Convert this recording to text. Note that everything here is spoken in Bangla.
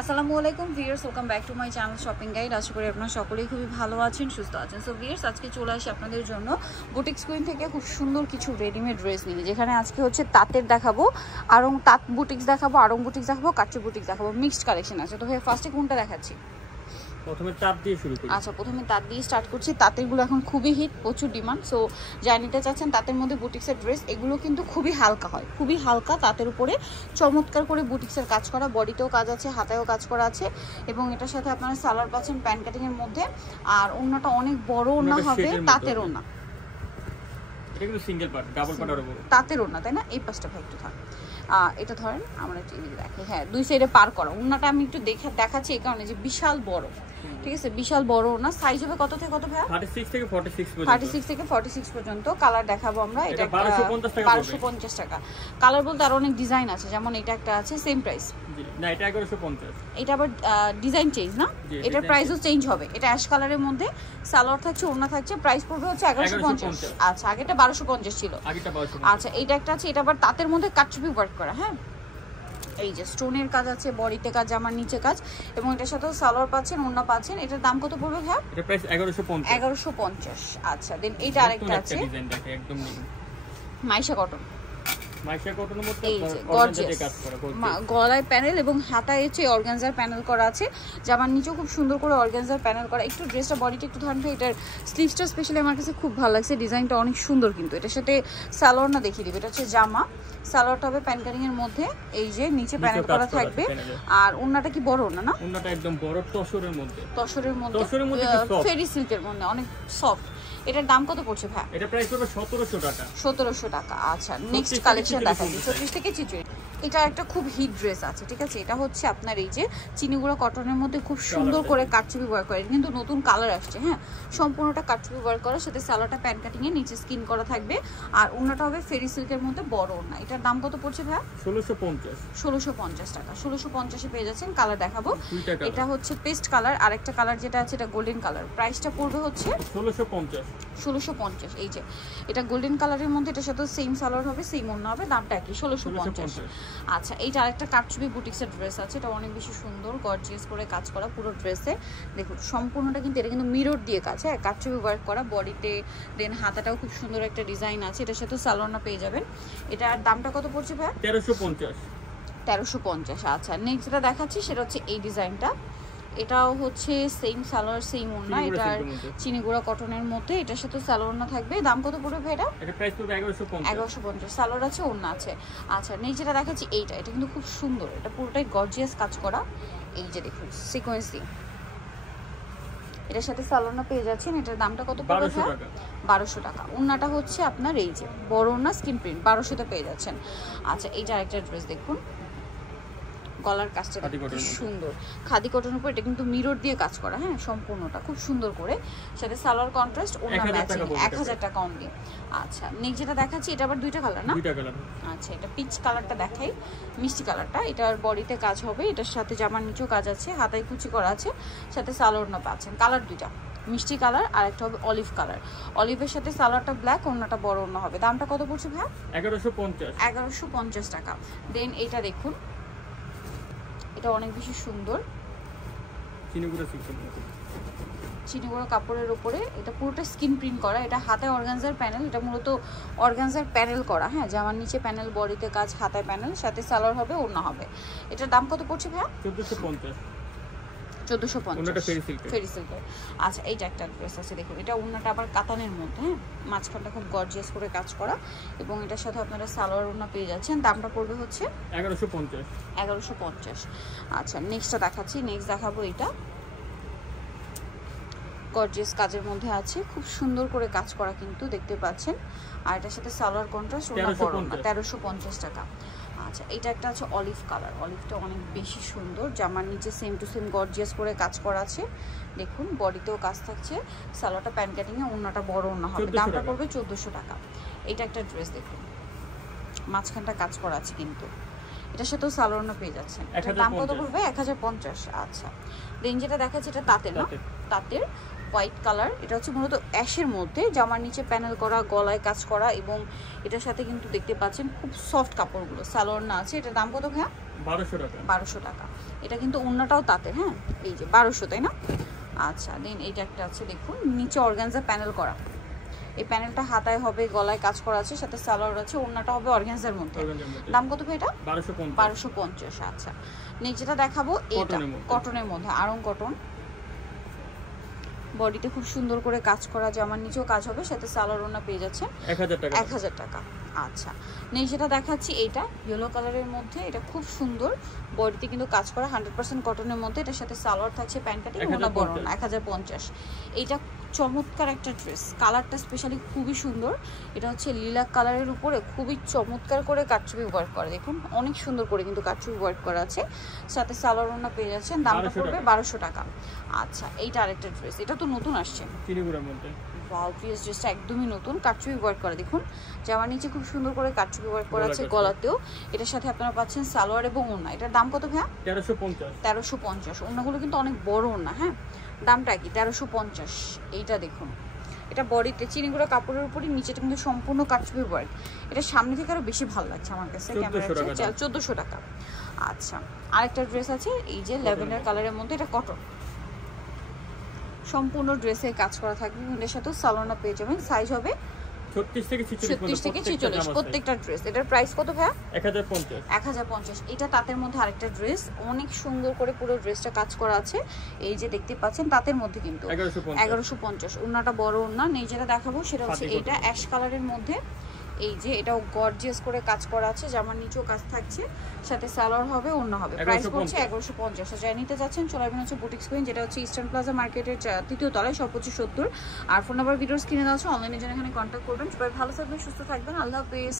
আসসালামু আলাইকুম viewers, welcome back to my channel shopping guide. আশা করি আপনারা সকলেই খুবই ভালো আছেন, সুস্থ আছেন। সো ভিউয়ার্স, আজকে চলে আসি আপনাদের জন্য বুটিক্স কুইন থেকে খুব সুন্দর কিছু রেডিমেড ড্রেস নিয়ে, যেখানে আজকে হচ্ছে তাঁতের দেখাবো, আরং তাঁত বুটিক্স দেখাবো, আরং বুটিক্স দেখাবো, কাচ্চি বুটিক্স দেখাবো, মিক্সড কালেকশন আছে। তো ভাই ফার্স্টে কোনটা দেখাচ্ছি? প্রথমে তাঁত দিয়ে শুরু করি। আচ্ছা, প্রথমে তাঁত দিয়ে স্টার্ট করছি। তাঁতেরগুলো এখন খুবই হিট, প্রচুর ডিমান্ড। সো যা নিতে চাচ্ছেন তাঁতের মধ্যে বুটিক্সের ড্রেস, এগুলো কিন্তু খুবই হালকা হয়, খুবই হালকা। তাঁতের উপরে চমৎকার করে বুটিক্সের কাজ করা, বডিতেও কাজ আছে, হাতায়ও কাজ করা আছে, এবং এটার সাথে আপনারা সালোয়ার পাচ্ছেন প্যান্ট কাটিংয়ের মধ্যে। আর ওড়নাটা অনেক বড় ওড়না হবে, তাঁতের ওড়না। এটা কিন্তু সিঙ্গেল পার্ট, ডাবল পার্ট আরো বড় তাঁতের ওড়না, তাই না? এই পাশটা ভাই একটু থাক, এটা ধরেন আমরা একটু দেখি। হ্যাঁ, দুই সাইডে পার করা ওড়নাটা আমি একটু দেখাচ্ছি এই কারণে যে বিশাল বড়, ঠিক আছে? বিশাল বড় না। সাইজ হবে কত থেকে কত ভাই? 36 থেকে 46 পর্যন্ত। 36 থেকে 46 পর্যন্ত। কালার দেখাবো আমরা। এটা 1250 টাকা। কালার বলতে আরো অনেক ডিজাইন আছে, যেমন এটা একটা আছে সেম প্রাইস। জি না, এটা 1150। এটা আবার ডিজাইন চেঞ্জ না, এটার প্রাইসও চেঞ্জ হবে। এটা অ্যাশ কালারের মধ্যে সালোয়ার থাকছে, ওড়না থাকছে, প্রাইস পড়বে হচ্ছে 1150। আচ্ছা, আগেটা 1250 ছিল। আচ্ছা, এটা একটা আছে, এটা আবার তাঁতের মধ্যে কাটছবি ওয়ার্ক করা। হ্যাঁ, এই যে স্টোনের কাজ আছে, বডিতে কাজ, জামার নিচে কাজ, এবং এটার সাথে সালোয়ার পাচ্ছেন, ওড়না পাচ্ছেন। এটার দাম কত পড়বে ভাই? এটা প্রাইস 1150। 1150। আচ্ছা, দেন এইটা আরেকটা আছে, ডিজাইন দেখে একদম নিউ মাইশা কটন। মাইশা কটনের মধ্যে গর্জিয়াস কাজ করা, গলায় প্যানেল এবং হাতায় হচ্ছে অর্গানজার প্যানেল করা আছে, জামার নিচেও খুব সুন্দর করে অর্গানজার প্যানেল করা। একটু ড্রেসটা বডিটা একটু ধরেন, এটার স্লিভসটা স্পেশালি আমার কাছে খুব ভালো লাগছে, ডিজাইনটা অনেক সুন্দর। কিন্তু এটার সাথে সালোয়ার না দেখিয়ে দিবে, এটা হচ্ছে জামা, সালোয়ারটা হবে প্যান কাটিং এর মধ্যে, এই যে নিচে প্যানেল করা থাকবে। আর ওন্নাটা কি বড় ওন্না না? ওন্নাটা একদম বড়, তসরের মধ্যে, তসরের মধ্যে ফেরি সিল্কের মধ্যে, অনেক সফট। এটার দাম কত পড়ছে ভাই? এটা প্রাইস পড়বে 1700 টাকা। 1700 টাকা। আচ্ছা, নেক্সট কালেকশন দেখাচ্ছি 34 থেকে 46। এটা একটা খুব হিট ড্রেস আছে, ঠিক আছে? এটা হচ্ছে আপনার এই যে চিনিগুড়া কটনের মধ্যে খুব সুন্দর করে কাটছবি ওয়ার্ক করা, কিন্তু নতুন কালার আসছে। হ্যাঁ, সম্পূর্ণটা কাটছবি ওয়ার্ক করা, সাথে সালোয়ারটা প্যান কাটিং এ নিচে স্কিন করা থাকবে, আর ওন্নাটা হবে ফেরি সিল্কের মধ্যে বড় ওন্না। এটার দাম কত পড়ছে ভাই? 1650। 1650 টাকা। 1650 এ পেয়ে যাচ্ছেন। কালার দেখাবো, এটা হচ্ছে পেস্ট কালার, আর একটা কালার যেটা আছে এটা গোল্ডেন কালার। প্রাইসটা পড়বে হচ্ছে 1650। 1650। এই যে এটা গোল্ডেন কালারের মধ্যে, এটার সাথে সেম সালোয়ার হবে, সেম ওড়না হবে, দামটা একই, 1650। আচ্ছা, এইটা আরেকটা কাটছবি বুটিক্সের ড্রেস আছে, এটা অনেক বেশি সুন্দর, গর্জিয়াস করে কাজ করা পুরো ড্রেসে। দেখুন সম্পূর্ণটা কিন্তু, এটা কিন্তু মিরর দিয়ে কাজ, হ্যাঁ, কাটছবি ওয়ার্ক করা, বডিতে দেন হাতাটাও খুব সুন্দর একটা ডিজাইন আছে। এটার সাথে সালোয়ারটা পেয়ে যাবেন। এটার দামটা কত পড়ছে ভাই? 1350। 1350। আচ্ছা, নেক্সট যেটা দেখাচ্ছি সেটা হচ্ছে এই ডিজাইনটা। এটাও হচ্ছে সেম সালোয়ার, সেম ওড়না, এটার চিনিগুড়া কটনের মধ্যে, এটার সাথে সালোয়ার ওড়না থাকবে। দাম কত পড়বে ভাই এটা? এটা প্রাইস পড়বে 1150। 1150। সালোয়ার আছে, ওড়না আছে। আচ্ছা, নেক্সট যেটা দেখাচ্ছি এইটা, এটা কিন্তু খুব সুন্দর, এটা পুরোটাই গর্জিয়াস কাজ করা। এই যে দেখুন সিকোয়েন্সি, এটার সাথে সালোয়ার পেয়ে যাচ্ছেন। এটার দামটা কত পড়বে? 1200 টাকা। 1200 টাকা। ওড়নাটা হচ্ছে আপনার এই যে বড় ওড়না, স্কিন প্রিন্ট, 1200-তে পেয়ে যাচ্ছেন। আচ্ছা, এইটা আরেকটা ড্রেস দেখুন, গলার কাজটা খুব সুন্দর, খাদি কটনের উপর, এটা কিন্তু মিরর দিয়ে কাজ করা। হ্যাঁ, সম্পূর্ণটা খুব সুন্দর করে, সাথে সালোয়ার কন্ট্রাস্ট, ওড়না ম্যাচিং, 1000 টাকা অনলি। আচ্ছা, নেক্সট যেটা দেখাচ্ছি এটা আবার দুইটা কালার না? দুইটা কালার। আচ্ছা, এটা পিচ কালারটা দেখাই, মিষ্টি কালারটা। এটার বডিতে কাজ হবে, এটার সাথে জামার নিচেও কাজ আছে, হাতায় কুচি করা আছে, সাথে সালোয়ার না পাচ্ছেন। কালার দুইটা, মিষ্টি কালার আর একটা হবে অলিভ কালার। অলিভের সাথে সালোয়ারটা ব্ল্যাক, ওড়নাটা বড় ওড়না হবে। দামটা কত পড়ছে ভাই? 1150। 1150 টাকা। দেন এটা দেখুন, এটা অনেক বেশি সুন্দর, চিনিগুড়া কাপড়ের উপরে, এটা পুরোটা স্কিন প্রিন্ট করা, এটা হাতায় অর্গানজার প্যানেল, এটা মূলত অর্গানজার প্যানেল করা। হ্যাঁ, জামার নিচে প্যানেল, বডিতে কাজ, হাতায় প্যানেল, সাথে সালোয়ার হবে, ওড়না হবে। এটার দাম কত পড়ছে ভাই? 1450। 1450 ফেরি সিল্কের। আচ্ছা, এইটা একটা ড্রেস আছে দেখুন, এটা ওড়নাটা আবার কাতানের মধ্যে, হ্যাঁ, মাঝখানটা খুব গর্জিয়াস করে কাজ করা, এবং এটার সাথে আপনারা সালোয়ার ওড়না পেয়ে যাচ্ছেন। দামটা পড়বে হচ্ছে 1150। 1150। আচ্ছা, নেক্সটটা দেখাচ্ছি, নেক্সট দেখাবো এটা গর্জিয়াস কাজের মধ্যে আছে, খুব সুন্দর করে কাজ করা কিন্তু দেখতে পাচ্ছেন, আর এটার সাথে সালোয়ার কন্ট্রাস্ট, ওড়না বড় না, 1350 টাকা। আচ্ছা, এটা একটা আছে অলিভ কালার, অলিভটা অনেক বেশি সুন্দর, জামার নিচে সেম টু সেম গর্জিয়াস করে কাজ করা আছে। দেখুন বডিতেও কাজ থাকছে, সালোয়ারটা প্যান কাটিং এ, ওড়নাটা বড় ওড়না হবে। দামটা পড়বে 1400 টাকা। এটা একটা ড্রেস দেখুন, মাঝখানটা কাজ করা আছে কিন্তু, এটার সাথেও সালোয়ার পেয়ে যাচ্ছেন। এটার দাম কত পড়বে? 1050। আচ্ছা, দেন যেটা দেখাচ্ছে এটা তাঁতের না, তাঁতের হোয়াইট কালার, এটা হচ্ছে মূলত অ্যাশের মধ্যে, জামার নিচে প্যানেল করা, গলায় কাজ করা, এবং এটার সাথে কিন্তু দেখতে পাচ্ছেন খুব সফট কাপড়গুলো, সালোয়ার না আছে। এটার দাম কত ভাইয়া? 1200 টাকা। 1200 টাকা। দেন যেটা দেখাচ্ছি এটা তাঁতের না, তাঁতের হোয়াইট কালার, এটা হচ্ছে মূলত অ্যাশের মধ্যে, জামার নিচে প্যানেল করা, গলায় কাজ করা, এবং এটার সাথে কিন্তু দেখতে পাচ্ছেন খুব সফট কাপড়গুলো, সালোয়ার না আছে। এটার দাম কত ভাইয়া? 1200 টাকা। এটা কিন্তু ওড়নাটাও তাঁতের, হ্যাঁ এই যে 1200, তাই না? আচ্ছা দেন এইটা একটা আছে দেখুন, নিচে অর্গানজা প্যানেল করা, এই প্যানেলটা হাতায় হবে, গলায় কাজ করা আছে, সাথে সালোয়ার আছে, ওড়নাটা হবে অর্গানজার মধ্যে। দাম কত ভাই এটা? 1250। আচ্ছা নেক্সট যেটা দেখাবো এইটা কটনের মধ্যে, আড়ং কটন, বডিতে খুব সুন্দর করে কাজ করা, জামার নিচেও কাজ হবে, সাথে সালোয়ার ওড়না পেয়ে যাচ্ছে 1000 টাকা। আচ্ছা নেক্সট যেটা দেখাচ্ছি এইটা ইয়েলো কালারের মধ্যে, এটা খুব সুন্দর, বডিতে কিন্তু কাজ করা 100% কটনের মধ্যে, এটার সাথে সালোয়ার থাকছে, প্যান্ট কাটিং, ওড়না বড় না, 1050। এইটা চমৎকার একটা ড্রেস, কালারটা স্পেশালি খুবই সুন্দর, এটা হচ্ছে লিলাক কালারের উপরে খুবই চমৎকার করে কাটছবি ওয়ার্ক করা, দেখুন অনেক সুন্দর করে কিন্তু কাটছবি ওয়ার্ক করা আছে, সাথে সালোয়ার ওড়না পেয়ে যাচ্ছেন, দামটা পড়বে 1200 টাকা। আচ্ছা এইটা আরেকটা ড্রেস, এটা তো নতুন আসছে, চিনিগুড়ার মধ্যে, ওয়াও পিস ড্রেসটা একদমই নতুন, কাটছবি ওয়ার্ক করা, দেখুন জামার নিচে খুব সুন্দর করে কাটছবি ওয়ার্ক করা আছে, গলাতেও, এটার সাথে আপনারা পাচ্ছেন সালোয়ার এবং ওড়না। এটার দাম কত ভাইয়া? 1350। ওড়নাগুলো কিন্তু অনেক বড় ওড়না, হ্যাঁ দামটা কি 1350। এইটা দেখুন, এটা বডিতে চিনিগুড়া কাপড়ের উপরই, নিচেটা কিন্তু সম্পূর্ণ কাটছবি ওয়ার্ক, এটা সামনে থেকে আরো বেশি ভালো লাগছে আমার কাছে, ক্যামেরা 1400 টাকা। আচ্ছা আরেকটা ড্রেস আছে এই যে ল্যাভেন্ডার কালারের মধ্যে, এটা কটন, সম্পূর্ণ ড্রেসে কাজ করা থাকবে, এর সাথে সালোয়ার পেয়ে যাবেন, সাইজ হবে 36 থেকে 46 প্রত্যেকটা ড্রেস। এটার প্রাইস কত ভাইয়া? 1050। এটা তাঁতের মধ্যে আরেকটা ড্রেস, অনেক সুন্দর করে পুরো ড্রেসটা কাজ করা আছে, এই যে দেখতে পাচ্ছেন তাঁতের মধ্যে কিন্তু 1150। ওড়নাটা বড় ওড়না। নেই যেটা দেখাবো সেটা হচ্ছে এইটা অ্যাশ কালারের মধ্যে, এই যে এটাও গর্জিয়াস করে কাজ করা আছে, জামার নিচেও কাজ থাকছে, সাথে সালোয়ার হবে, ওড়না হবে, প্রাইস পড়ছে 1150। যারা নিতে যাচ্ছেন চলে আসবেন হচ্ছে বুটিক্স কুইন, যেটা হচ্ছে ইস্টার্ন প্লাজা মার্কেটের 3য় তলায়, 2570। আর ফোন নাম্বার ভিডিওর স্ক্রিনে দেওয়া আছে, অনলাইনে জন্য এখানে কন্ট্যাক্ট করবেন। সবাই ভালো থাকবেন, সুস্থ থাকবেন, আল্লাহ হাফেজ।